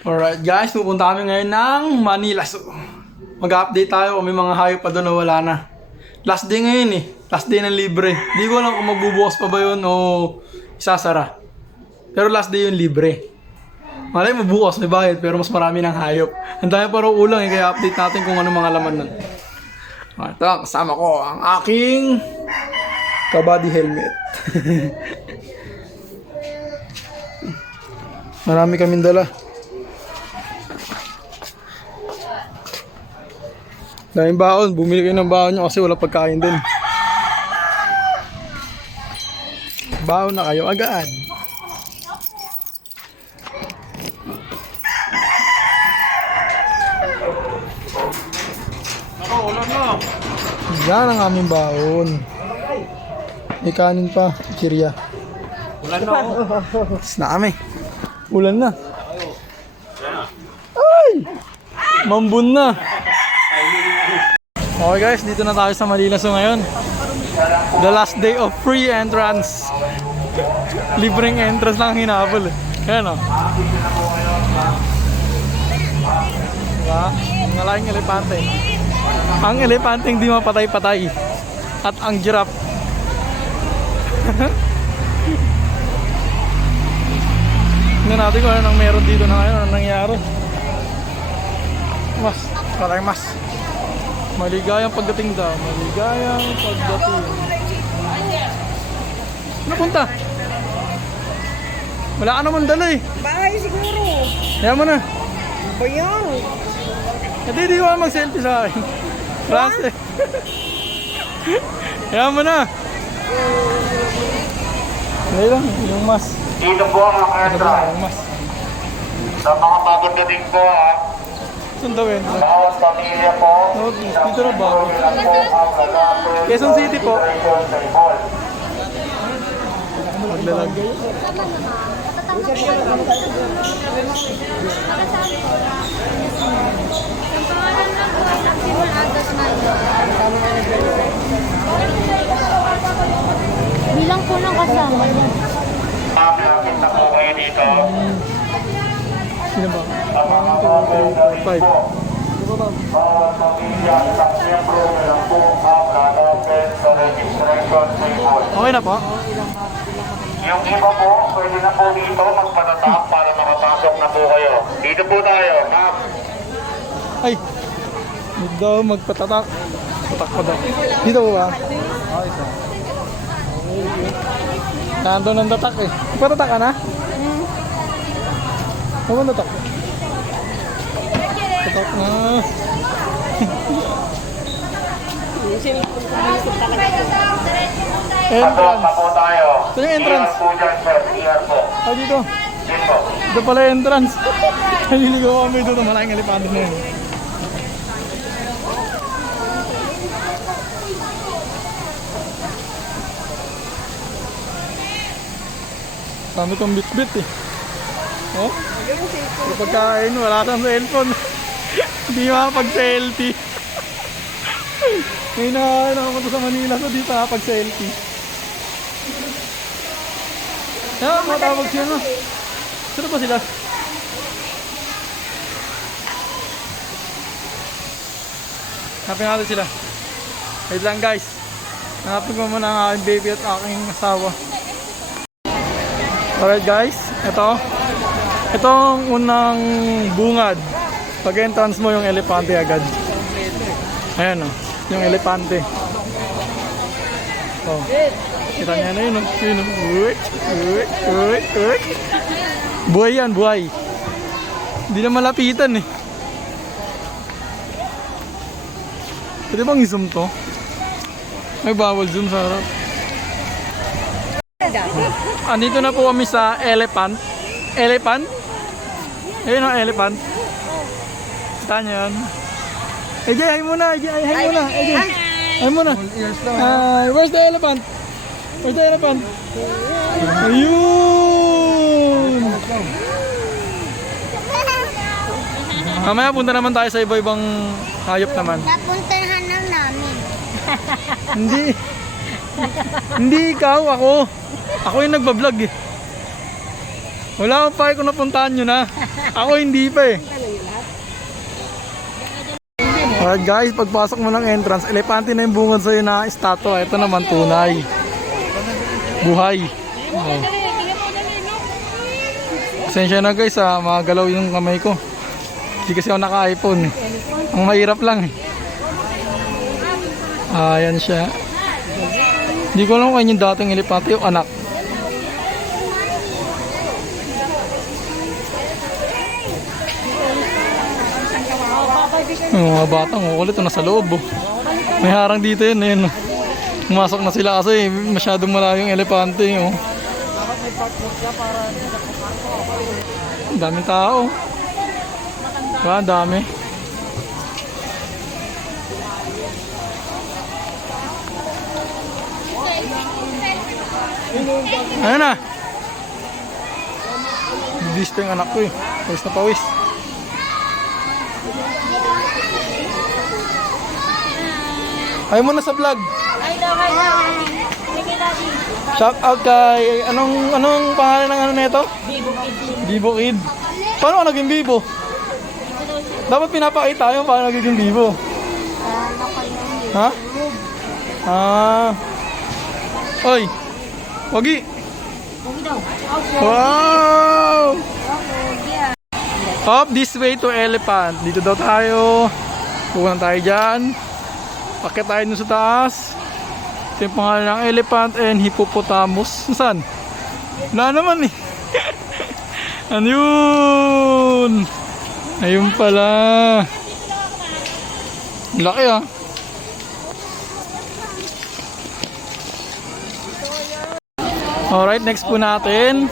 Alright guys, pupunta kami ngayon ng Manila. So, mag-update tayo kung may mga hayop pa doon na wala na. Last day ngayon eh. Last day ng libre. Di ko alam kung magbubukas pa ba yun o isasara. Pero last day yun libre. Malay mo bukas may bayad pero mas marami ng hayop. Ang dami pa raw ulang eh, kaya update natin kung ano mga laman nun. Ito, kasama ko ang aking kabady helmet. Marami kaming dala. Daming baon, bumili kayo ng baon nyo kasi wala pagkain din. Baon na kayo agad. Ulan na. Yan ang aming baon. May kanin pa, kirya. Ulan na. Tapos na kami. Ulan na. Ay! Mambun na. Okay guys, dito na tayo sa Manila. So ngayon, the last day of free entrance. Libreng entrance lang ang hinabol eh. Ayan o. Diba? Ang malaking elepante. Ang elepante hindi mapatay-patay. At ang giraffe. Tignan natin kung anong meron dito na ngayon. Anong nangyari. Mas, parang mas. Maligayang pagdating daw. Maligayang pagdating. Ano punta? Wala ka naman dala eh. Bahay siguro. Kaya mo na. Bayaw. Hindi, di ko mag-selfie sa akin. Rase. Kaya mo na. Hindi lang, yung mas. Dito po ang entrance. Yung mas. Sa mga pagdating po Saan daw yun? bawat pamilya po, No, dito na ba? lang po ang lalapit Quezon City po. registration table. Maglalagay. Bilang po ng kasama niya. Lapit na po kayo dito. Sino ba? Sa mga pagdating 5. po, bawat pamilya isang miyembro na lang po ang lalapit sa registration table. Okay na po? Yung iba po, pwede na po dito magpatatak para makapasok na po kayo. Dito po tayo, ma'am. Ay! Huwag daw magpatatak. Patak pa daw. Dito po ba? Nandun ang tatak eh. Patatak ka na? Ano tatak? Tatak na. Pasok na Entrance. po tayo. Ito yung entrance. ER po dyan, sir. ER po. Ah, dito. Dito. Ito pala yung entrance. Naliligaw kami doon. Malaking elepante na yun. Dami kong bit-bit eh. Oh? Kapag kain, wala kang cellphone. Hindi makapag-selfie. Ngayon na nakapunta sa Manila, so di pa nakapag-selfie. Kaya matawag siya no. Sino ba sila? Hanapin natin sila. Wait lang guys. Hanapin ko muna ang aking baby at aking asawa. Alright guys, ito ang unang bungad. Pag entrance mo yung elepante agad. Ayan o, yung elepante. Oh, kita niya na yun o. Yun o. Uy, uy, uy, uy. Buhay yan, buhay. Hindi na malapitan eh. Pwede bang i-zoom to? May bawal zoom sa harap. Andito na po kami sa elephant. Elephant? Ayun ang elephant. Kita nyo yan. Ege, hi muna. Ege, hi muna. Ege, hi muna. Where's the elephant? Where's the elephant? Ayun! Mamaya punta naman tayo sa iba-ibang hayop naman. Napuntahan lang namin. Hindi. Hindi ikaw, ako. Ako yung nagbablog eh. Wala akong pake kung napuntahan nyo na. Ako hindi pa eh. Alright guys, pagpasok mo ng entrance, elepante na yung bungad sa'yo na estatwa. Ito naman tunay. Buhay. Oh. Pasensya na guys ha, magalaw yung kamay ko. Hindi kasi ako naka-iPhone eh. Ang mahirap lang eh. Ayan siya. Hindi ko alam kung yung dating elepante yung anak. Yung mga batang ulit na sa loob oh. May harang dito yun, ayun oh. Pumasok na sila kasi masyadong malayo yung elepante oh. Ang daming tao. Ang dami. Ayun na. Bibis pa yung anak ko eh. Pawis na pawis. Ayaw mo na sa vlog. Shout out kay anong pangalan ng ano nito? Bibo Kid. Paano ka naging Bibo? Dapat pinapakita yung paano naging Bibo. Ha? Oy. Wagi. Wow. Up this way to Elephant. Dito daw tayo. Pupunta tayo dyan. Akit tayo dun sa taas. Ito yung pangalan ng Elephant and Hippopotamus. Saan? Wala naman eh. Ano yun? Ayun pala. Laki ah. Alright, next po natin.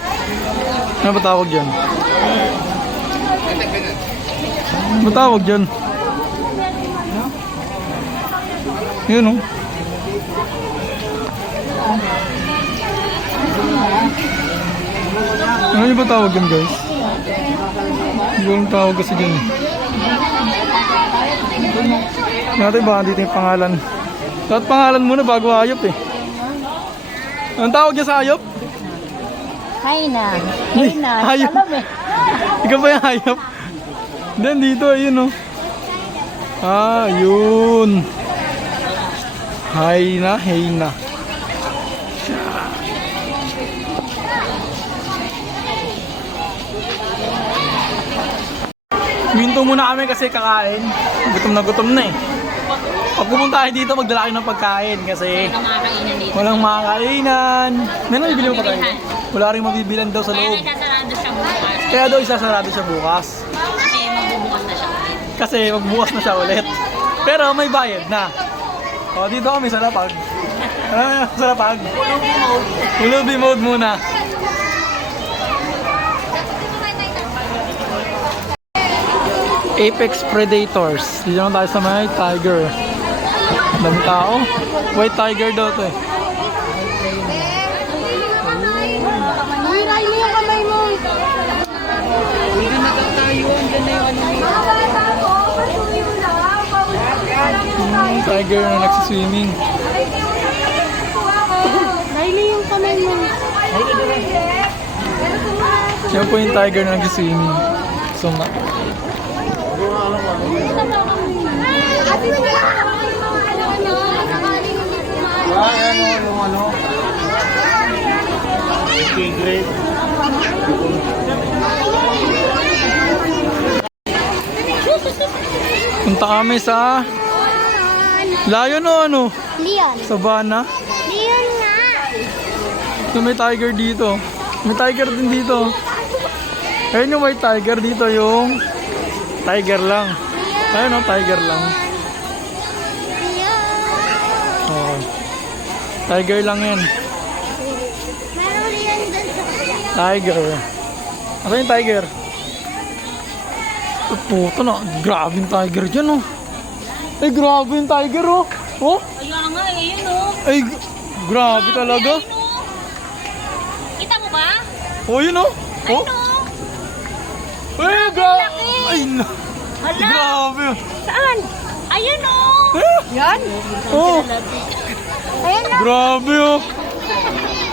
Ano ba tawag dyan? Ano ba tawag dyan? Yun oh. Ano yung ba tawag dyan guys? Hindi ko lang tawag kasi dyan. Natin baka dito yung pangalan. Dapat pangalan muna bago ayop eh. Anong tawag dyan sa ayop? Hayna. Hayna. Hayop. Alam eh. Ikaw ba yung hayop? Then dito ayun oh. Yun. Hayna. Minto muna kami kasi kakain. Gutom na eh. Pag pumunta tayo dito, magdala kayo ng pagkain kasi walang makakainan. May nabibili mo pa tayo? Wala rin mabibilan daw sa loob. Isasarado siya bukas. Kaya daw isasarado siya bukas. Kasi magbubukas na siya. Kasi magbukas na siya ulit. Pero may bayad na. O, dito kami sa lapag. Sa lapag. Ulubi mode muna. Apex Predators. Dito naman tayo sa may tiger. Dami tao. White tiger daw to eh. Hiray mo yung kamay mo. Tiger na nagsiswimming. Riley yung kamay mo. Yan po yung tiger na nagsiswimming. So, punta kami sa Lion o ano? Leon. Savannah. Leon nga. So, may tiger dito. May tiger din dito. Ayun yung white tiger, dito yung tiger lang. Ayun o, tiger lang. Oh. Tiger lang yan. Meron yan dun sa Tiger. Ano yung tiger? Oh, puto na. Grabe yung tiger dyan oh. Ay, grabe yung tiger oh. Oh? Kaya nga eh, yun o. Ay, grabe talaga. Ayun o. Kita mo ba? Oh, yun oh. Oh? Ayun o. Ay, grabe. Ay, Hala. grabe. Saan? Ayun o. Yan? Oh, Ayun na. grabe oh.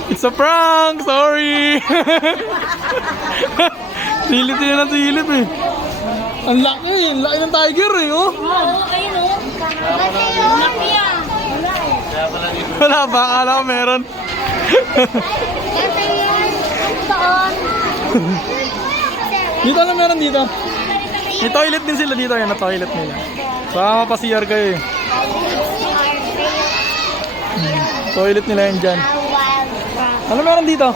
It's Sa prank! Sorry! Silip din ng silip eh. Ang laki eh. Ang laki ng tiger eh. Oh. Oo, ayun oh. Basta yun. Laki ah. Wala ba? Akala ko meron. Basta yun. Doon. Dito na meron dito. May toilet din sila dito. Yan na toilet nila. Baka mapasiyar kayo eh. Toilet nila yan dyan. Wild frog. Ano meron dito?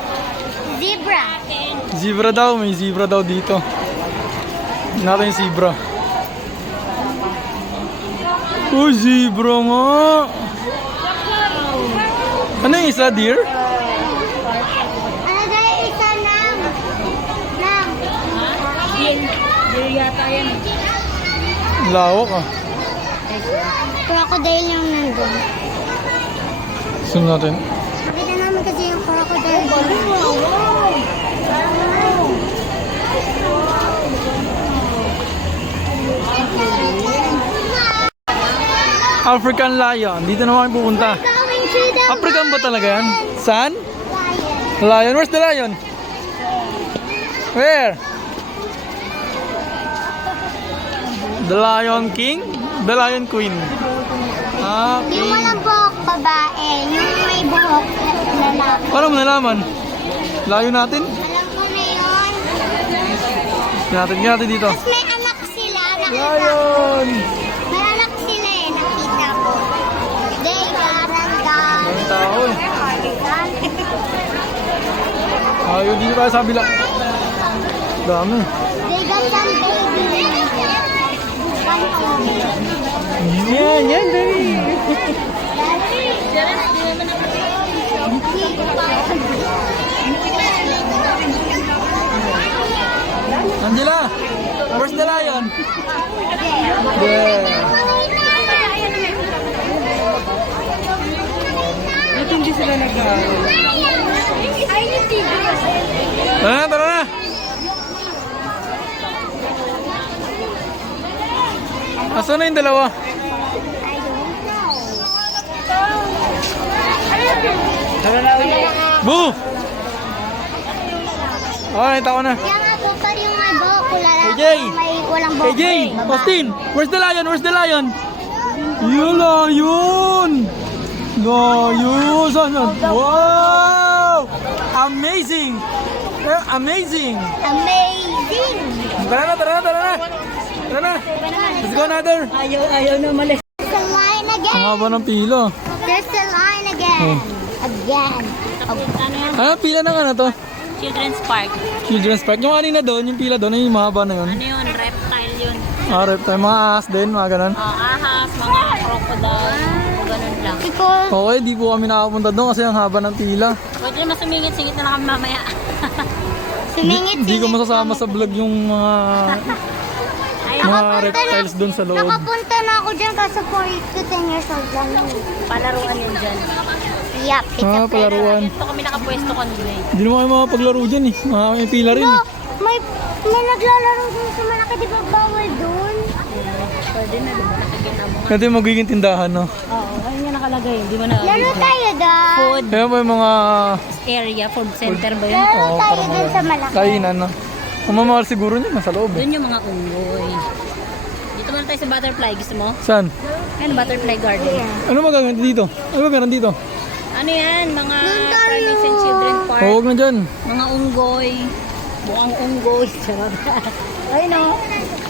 Zebra. Zebra daw. May zebra daw dito. Natin yung zebra. Oh, zebra nga. Ano yung isa? Deer? Ano dahil isa lang? Lang. Hindi yata yan. Lawak ah. Crocodile yung nandun. Zoom natin. Nakita namin kasi yung crocodile. African lion. Dito naman kami pupunta. Going to the African ba talaga yan? Saan? lion. Lion? Where's the lion? Where? The Lion King? The Lion Queen? Ah, Yung okay. walang buhok babae, yung may buhok lalaki. Paano mo nalaman? Layo natin? Alam ko na yun. Tingnan natin dito. Tapos may anak sila, nakita ko. Lion! May anak sila eh, nakita ko. They garandan. May tao eh. Ayaw, dito tayo sa bila. Dami. They got some baby. Yan, yan, dali. Angela, where's the lion? There. Tara na, tara na. Asan na yung dalawa? Bu! Oh, nakita ko na. Kaya nga po pa yung may buhok ko lalaki. AJ! May walang buhok. AJ! Austin! Where's the lion? Where's the lion? Yung lion! Lion! Saan yan? Wow! Amazing! Amazing! Amazing! Tara na, tara na, tara na! Tara na! Let's go another! Ayaw na malis. There's a lion Ang again. haba ng pila. There's a lion again. Again. Ano yan? Ano pila ng ano to? Children's Park. Children's Park. Yung kanina doon, yung pila doon, yung mahaba na yun. Ano yun? Reptile yun. Ah, reptile. Mga ahas din, mga ganun. Ahas, mga crocodile. O ganun lang. Because Okay, di po kami nakapunta doon kasi ang haba ng pila. Pwede naman sumingit-singit na lang kami mamaya. sumingit Di ko masasama sa vlog yung mga reptiles doon sa loob. Nakapunta na ako dyan kasi 4 to 10 years old lang. Palaruan yun dyan. Yup, it's Ah, a palaruan. Dito kami nakapwesto kanina eh. Hindi naman kayo makapaglaro dyan eh. May pila rin No, eh. may naglalaro dun sa malaki, di ba bawal dun? Pwede na, di ba? Nakagin na mo. Ito yung magiging tindahan, no? Oo, ayun nga nakalagay. Di ba na? Laro tayo dun. Food Kaya pa yung mga area, food center ba yun? Laro Oo, tayo parang dun sa malaki. kainan, no? Ang mamahal siguro niya, nasa loob eh. Doon yung mga unggoy. Dito muna tayo sa butterfly. Gusto mo? Saan? Ayun, butterfly garden. Ano magaganti dito? Ano ba meron dito? Ano yan? Mga Doon tayo. primates and children park. Huwag na dyan. Mga unggoy. Buang unggoy. Charot. Ayun o.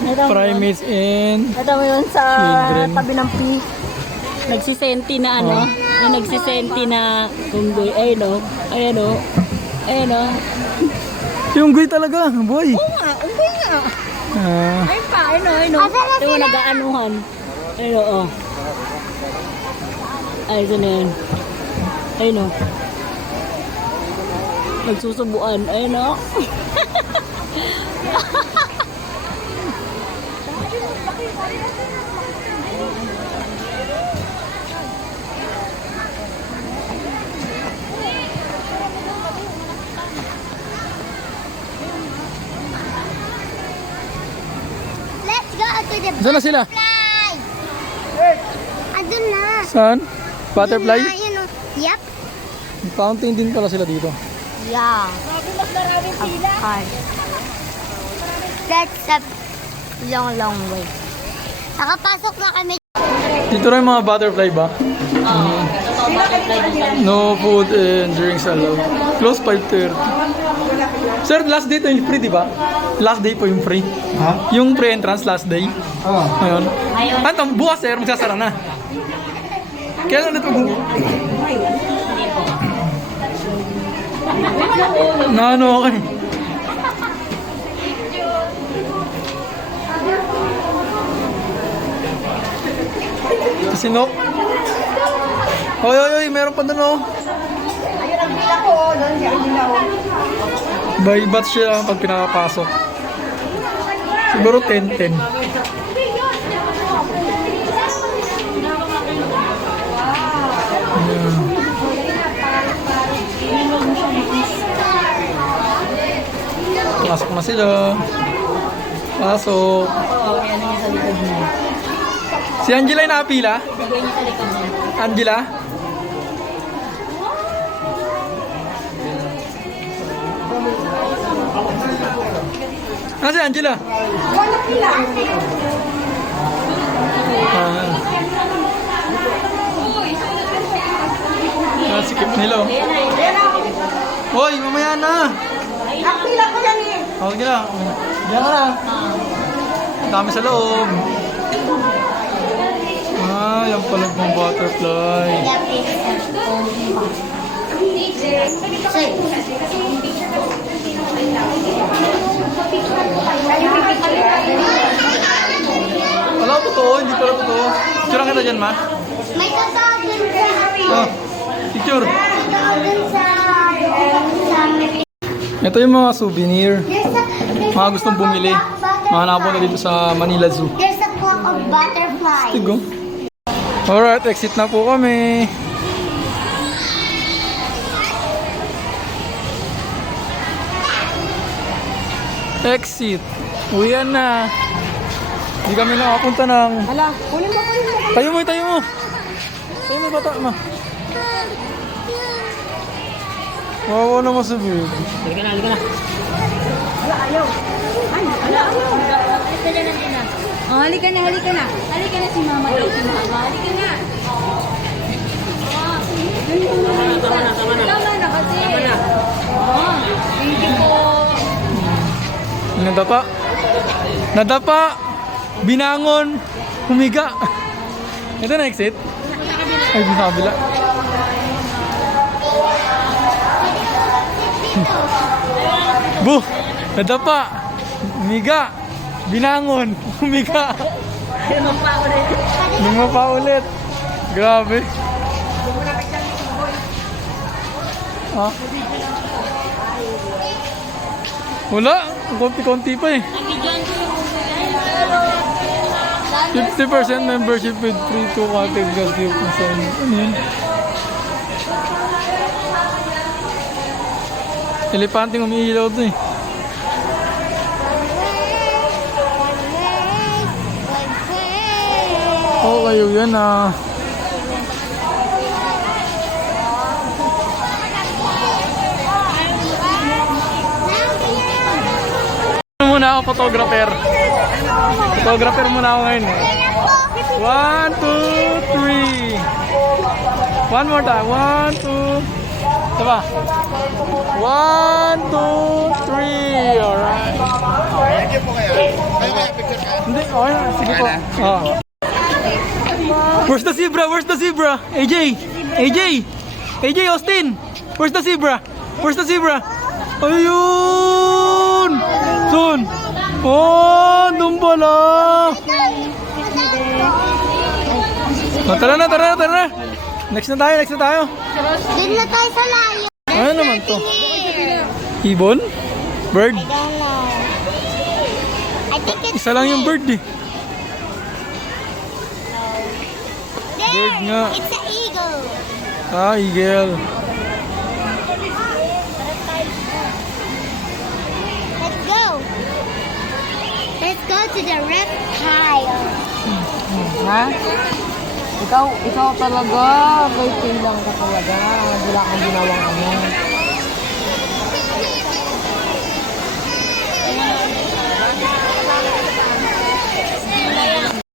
Ito mo yun. Primates and... Ito mo yun sa Children. tabi ng P. Nagsisenti na ano. Yung nagsisenti na unggoy. Ayun o. Ayun o. Ayun o. Yung guy talaga, boy. Oo nga. Unggoy nga. Ah, Ayun pa. Ayun o. Ayun o. Asan na Ito yung sila? nag-aanuhan. Ayun o. Ayun na yun. Ayun o. Nagsusubuan. Ayun o. Let's go to the saan na sila? butterfly. Andun na. Saan? Butterfly? Andun na, yun o. Yup. Fountain din pala sila dito. Yeah. Of course. That's a long, long way. Nakapasok na kami. Dito rin mga butterfly ba? Oo. No food and drinks allowed. Close 5:30. Sir, last day to yung free, di ba? Last day po yung free. Ha? Yung pre-entrance, last day. Oo. Ngayon. Ano, bukas sir, magsasara na. Kailan na ito? Na ano, okay. Sinok. Oy, oy, oy, meron pa doon, oh. By batch siya pag pinapasok. Siguro 10-10. Pasok na sila. Pasok. Si Angela yung nakapila? Angela? Ah, si Angela? Sikip nila. Hoy, mamaya na. Nakapila ko yan eh. Sige na. Diyan ka na. Dami sa loob. Yung palag ng butterfly. Wala, totoo. Hindi pala totoo. Picture kita dyan, ma. May totoo dun sa... Picture. Totoo dun sa... Ito yung mga souvenir. There's Mga gustong bumili. Mahanapon na dito sa Manila Zoo. There's a flock of butterflies. Tigo. Alright, exit na po kami. Exit. Uwian na. Hindi kami nakapunta ng... Hala, kunin mo. Tayo mo, tayo mo. Tayo mo, bata, ma. Wawa naman sa baby. Halika na, halika na. Ayaw. Ay, hala, ayaw. Oh, halika na, halika na. Halika na si mama. Si mama. Halika na. Tama na kasi. Tama na. Oh, thank you po. Nadapa. Nadapa. Binangon. Humiga. Ito na exit. Ay, di sa kabila. Bu! Nadapa. Humiga. Binangon. Humiga. Lumapa ulit. Grabe. Ha? Wala. Konti-konti pa eh. 50% membership with free to cottage gas gift. Ano yun? Elepanting umiilaw to eh. Oh, kayo yan ah. Muna ako, photographer. Photographer muna ako ngayon eh. 1, 2, 3. One more time. 1, 2. Ito ba? 1, 2, 3. Alright. Hindi, okay na. Sige po. Oh. Where's the zebra? Where's the zebra? AJ! AJ! AJ Austin! Where's the zebra? Where's the zebra? Ayun! Soon! Oh, doon pala! Oh, tara na, tara na, tara na! Next na tayo, next na tayo! Doon na tayo sa layo. Ano naman to? Here. Ibon? Bird? I don't know. I think it's Isa lang yung bird eh. there. bird nga. It's an eagle. Ah, eagle. Let's go. Let's go to the reptile. Ha? Ikaw talaga. Waiting lang ka talaga. Wala kang ginawang ano.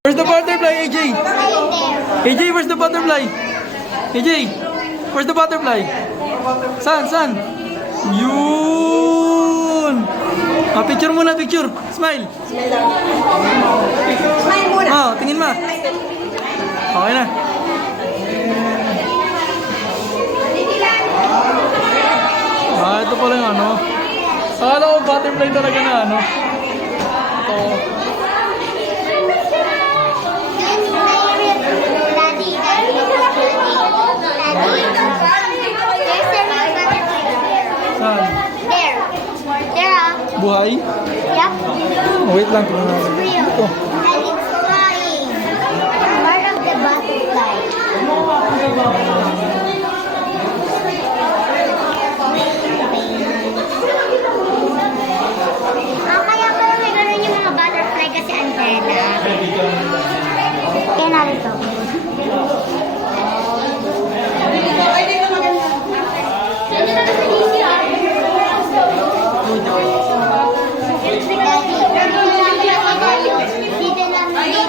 Where's the butterfly, AJ? AJ, where's the butterfly? AJ, where's the butterfly? San? Yun! Picture muna, picture. Smile. Smile muna. Tingin mo. Okay na. Ito pala yung ano. Akala ko butterfly talaga na ano. Ito. Daddy. There's a real butterfly. Saan? There. There, Buhay? Yep. Wait lang. Tingnan natin. Real. Ito. And it's flying. Part of the butterfly. Kaya pala may ganun yung mga butterfly kasi antena. Kaya narito.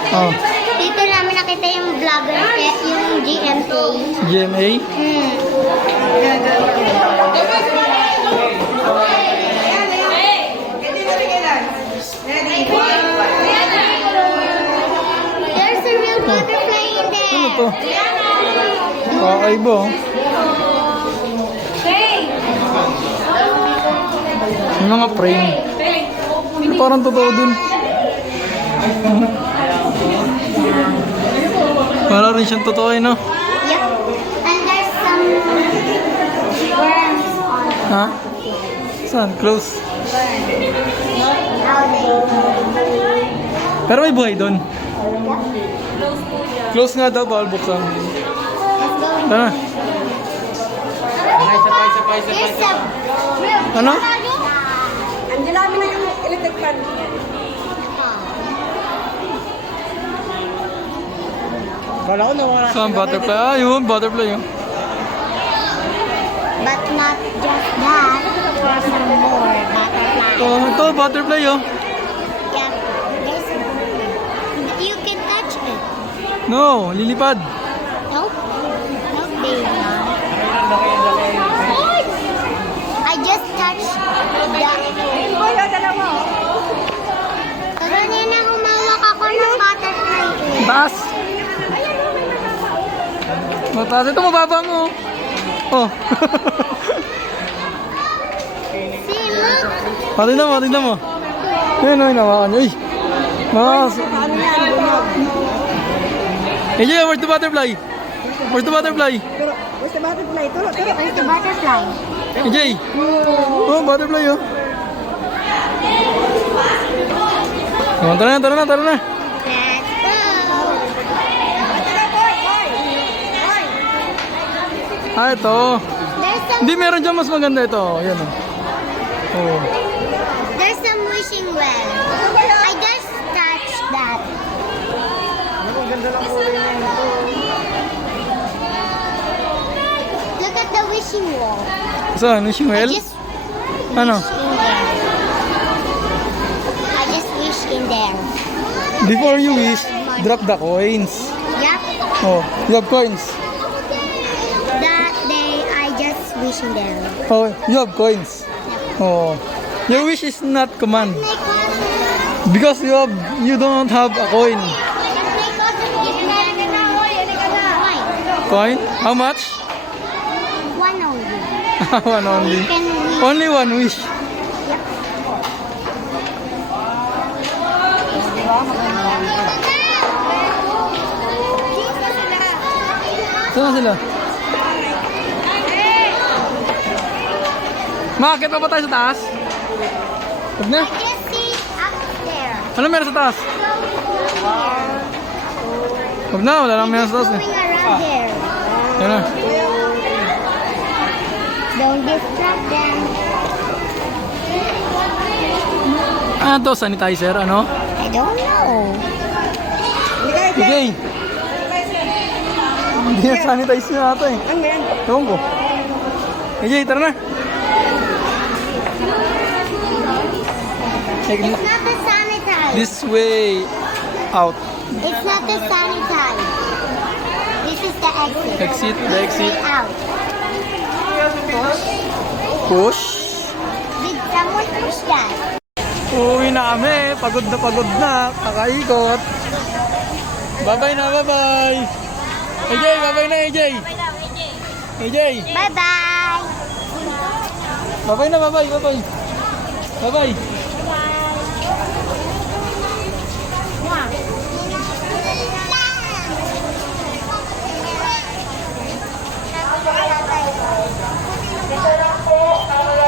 Oh. Dito namin nakita yung vlogger, yung GMA. GMA? There's a real butterfly in there. Ano to? Kakaiba. Yung mga frame. Parang totoo dun. Para rin siyang totoo eh, no? Yep. And there's some worms on Ha? Saan? Close. how they Pero may buhay dun. Close nga daw, bawal buksan. Let's go. Tara. There's a real Ano? Andiyan namin na yung electric fan. Kala ko nawala. Saan? Butterfly? Yun, butterfly yun. But not just that. There's some more butterflies. Ito, butterfly yun. Yeah. There's a You can touch it. No, lilipad. Nope. Nope, they will not. I just touched that. Wala na mo. Kanina humawak ako ng butterfly. Taas. Mataas. Ito, mababa mo. Oh. See, look. Tingnan mo. Yun, hinawakan niyo. Uy. Mas. Ano yan? Bunog. AJ, where's the butterfly? Where's the butterfly? Pero, where's the butterfly? Turo. Where's the butterfly? AJ. Oh, butterfly oh. Oh, tara na. Let's go. Ito. There's some Hindi, meron dyan mas maganda ito. Yan oh. Oh. There's some wishing well. I just touched that. Look at the wishing wall. Saan? Wishing well? I just Ano? wish in there. I just wish in there. Before you wish, drop the coins. Yep. Oh, you have coins. That day I just wish in there. Oh, you have coins. Oh. Your wish is not command. Because you don't have a coin. Coin? How much? One only. One only. You can wish. Only one wish. Saan sila? Makakit pa ba tayo sa taas? Huwag na. Just see up there. Ano meron sa taas? Huwag na, wala lang meron sa taas eh. Going around there. Yan na. Don't distract them. Ano to? Sanitizer, ano? I don't know. Okay. Hindi na sanitize na ata eh. Ano yan? Ewan ko. AJ, tara na. It's not the sanitize. This way out. It's not the sanitize. This is the exit. Exit, the exit. Way out. Push. Did someone push that? Uwi na kami. Pagod na. Kakaikot. Bye-bye na, bye-bye. AJ, bye-bye na, AJ. AJ. Bye-bye. Bye-bye na, bye-bye, bye-bye. Bye-bye.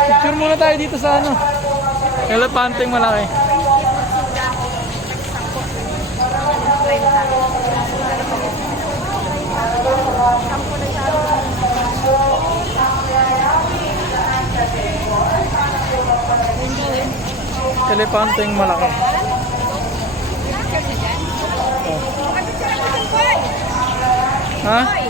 Picture muna tayo dito sa ano. Elepanteng malaki. Elepanteng malaki. Oh. Ha?